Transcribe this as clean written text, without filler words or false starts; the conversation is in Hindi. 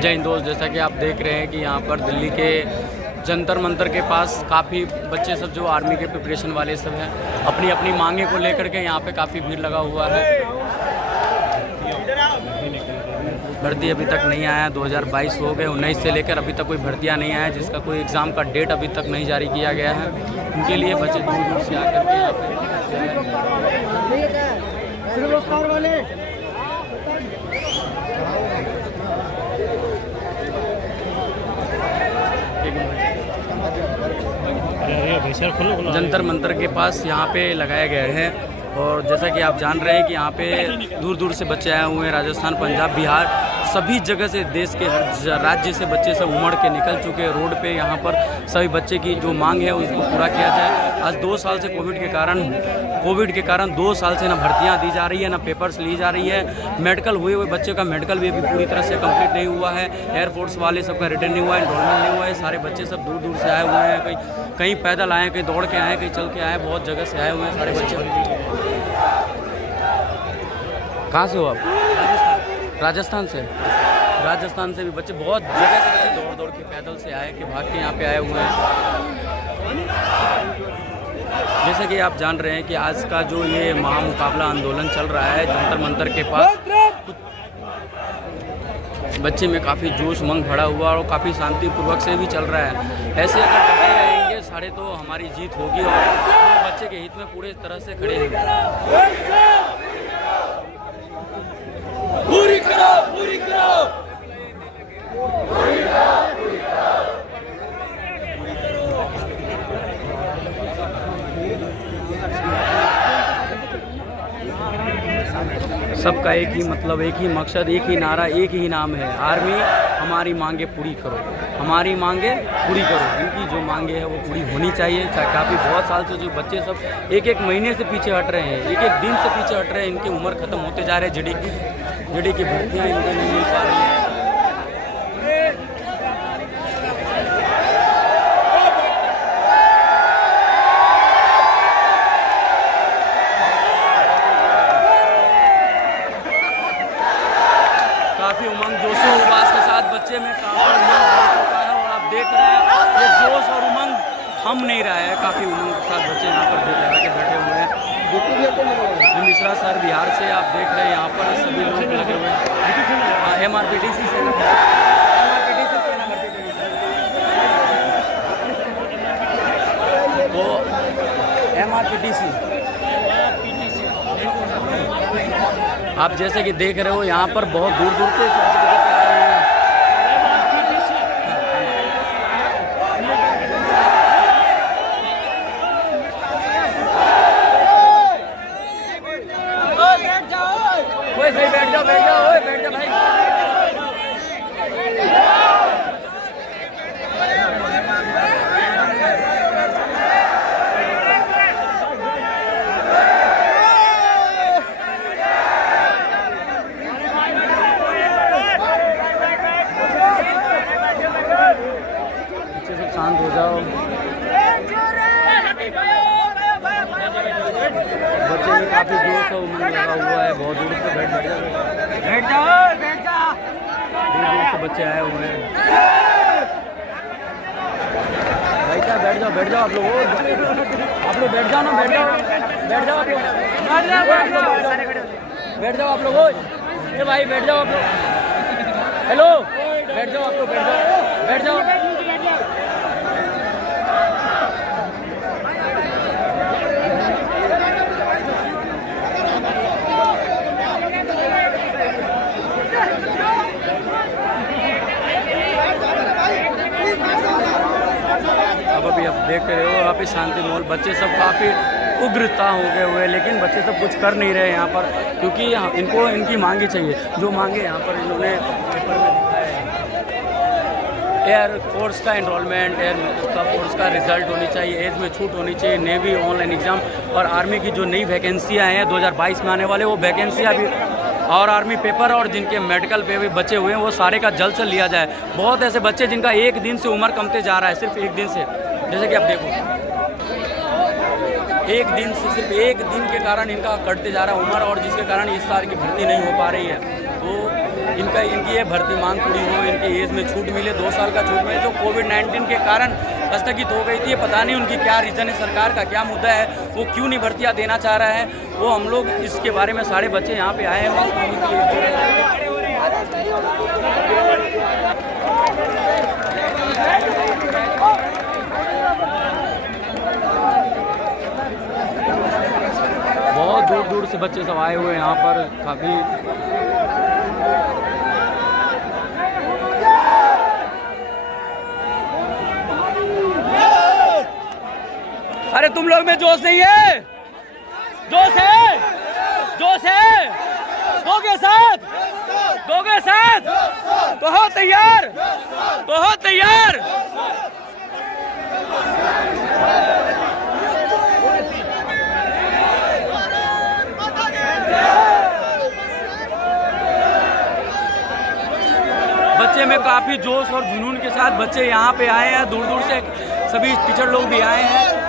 जय हिंद दोस्त, जैसा कि आप देख रहे हैं कि यहाँ पर दिल्ली के जंतर मंतर के पास काफ़ी बच्चे सब जो आर्मी के प्रिपरेशन वाले सब हैं, अपनी अपनी मांगे को लेकर के यहाँ पे काफ़ी भीड़ लगा हुआ है। भर्ती अभी तक नहीं आया, 2022 हो गए, 19 से लेकर अभी तक कोई भर्तियाँ नहीं आया, जिसका कोई एग्ज़ाम का डेट अभी तक नहीं जारी किया गया है। उनके लिए बच्चे दूर दूर से आकर के यहाँ पे जंतर मंतर के पास यहाँ पे लगाए गए हैं। और जैसा कि आप जान रहे हैं कि यहाँ पे दूर दूर से बच्चे आए हुए हैं, राजस्थान, पंजाब, बिहार, सभी जगह से, देश के हर राज्य से बच्चे सब उमड़ के निकल चुके हैं रोड पे। यहाँ पर सभी बच्चे की जो मांग है उसको पूरा किया जाए। आज 2 साल से कोविड के कारण 2 साल से ना भर्तियाँ दी जा रही है, ना पेपर्स ली जा रही है। मेडिकल हुए हुए बच्चे का मेडिकल भी अभी पूरी तरह से कंप्लीट नहीं हुआ है। एयरफोर्स वाले सबका रिटर्न नहीं हुआ है, एनरोलमेंट नहीं हुआ है। सारे बच्चे सब दूर दूर से आए हुए हैं, कहीं पैदल आए, कहीं दौड़ के आए, कहीं चल के आए, बहुत जगह से आए हुए हैं सारे बच्चे। कहाँ से हो आप? राजस्थान से। राजस्थान से भी बच्चे, बहुत जगह से बच्चे दौड़ दौड़ के पैदल से आए, कि भाग के यहाँ पे आए हुए हैं। जैसे कि आप जान रहे हैं कि आज का जो ये महामुकाबला आंदोलन चल रहा है जंतर मंतर के पास, बच्चे में काफ़ी जोश उमंग भरा हुआ और काफ़ी शांतिपूर्वक से भी चल रहा है। ऐसे अगर डटे रहेंगे सारे तो हमारी जीत होगी और बच्चे के हित में पूरे तरह से खड़े हैं। पूरी करो, पूरी करो। सबका एक ही मतलब, एक ही मकसद, एक ही नारा, एक ही नाम है, आर्मी हमारी मांगे पूरी करो, हमारी मांगे पूरी करो। इनकी जो मांगे है वो पूरी होनी चाहिए। काफ़ी बहुत साल से जो बच्चे सब एक एक महीने से पीछे हट रहे हैं, एक एक दिन से पीछे हट रहे हैं, इनकी उम्र ख़त्म होते जा रहे हैं, जीडी की भर्तियाँ इनको नहीं मिल पा रही हैं। काफ़ी उमंग, जोशो उल्लास के साथ बच्चे में काफ़ी उमंग भर चुका है और आप देख रहे हैं ये जोश और उमंग थम नहीं रहा है। काफ़ी उमंग के साथ बच्चे यहाँ पर लगा के बैठे हुए हैं। मिश्रा सर बिहार से, आप देख रहे हैं यहाँ पर सभी लोग लगे हुए हैं। MRPTC से तो MRPTC आप जैसे कि देख रहे हो यहाँ पर बहुत दूर दूर से बैठ जाओ भाई। बच्चे सब शांत हो जाओ। बच्चे में काफी जोश और उमंग लगा हुआ है, बहुत दूर से बैठ जाओ। दूर से बच्चे आए हुए हैं। भाई साहब बैठ जाओ आप लोग बैठ जाओ ना, बैठ जाओ आप लोग, बैठ जाओ आप लोग। ए भाई बैठ जाओ आप लोग। हेलो, बैठ जाओ आप लोग, बैठ जाओ। अभी आप देख रहे हो यहाँ पे शांति माहौल, बच्चे सब काफ़ी उग्रता हो गए हुए हैं, लेकिन बच्चे सब कुछ कर नहीं रहे यहाँ पर, क्योंकि इनको इनकी मांगे चाहिए। जो मांगे यहाँ पर इन्होंने पेपर में दिखाया है, एयर फोर्स का एनरोलमेंट, एयर फोर्स का रिजल्ट होनी चाहिए, एज में छूट होनी चाहिए, नेवी ऑनलाइन एग्ज़ाम, और आर्मी की जो नई वैकेंसियाँ हैं 2022 में आने वाले वो वैकेंसियाँ भी, और आर्मी पेपर और जिनके मेडिकल पे भी बचे हुए हैं वो सारे का जल्द से लिया जाए। बहुत ऐसे बच्चे जिनका एक दिन से उम्र कमते जा रहा है, सिर्फ एक दिन से, जैसे कि आप देखो एक दिन से, सिर्फ एक दिन के कारण इनका कटते जा रहा है उम्र, और जिसके कारण इस साल की भर्ती नहीं हो पा रही है। तो इनकी ये भर्ती मांग पूरी हो, इनकी एज में छूट मिले, 2 साल का छूट मिले, जो कोविड-19 के कारण स्थगित हो गई थी। पता नहीं उनकी क्या रीज़न है, सरकार का क्या मुद्दा है, वो क्यों नहीं भर्तियाँ देना चाह रहा है। वो हम लोग इसके बारे में सारे बच्चे यहाँ पे आए हैं। बहुत दूर दूर से बच्चे सब आए हुए हैं यहाँ पर, काफ़ी अरे तुम लोग में जोश नहीं है? जोश है? जोश है? दोगे साथ? दोगे साथ? तो हो तैयार? तो हो तैयार? बच्चे में काफ़ी जोश और जुनून के साथ बच्चे यहाँ पे आए हैं, दूर दूर से सभी टीचर लोग भी आए हैं।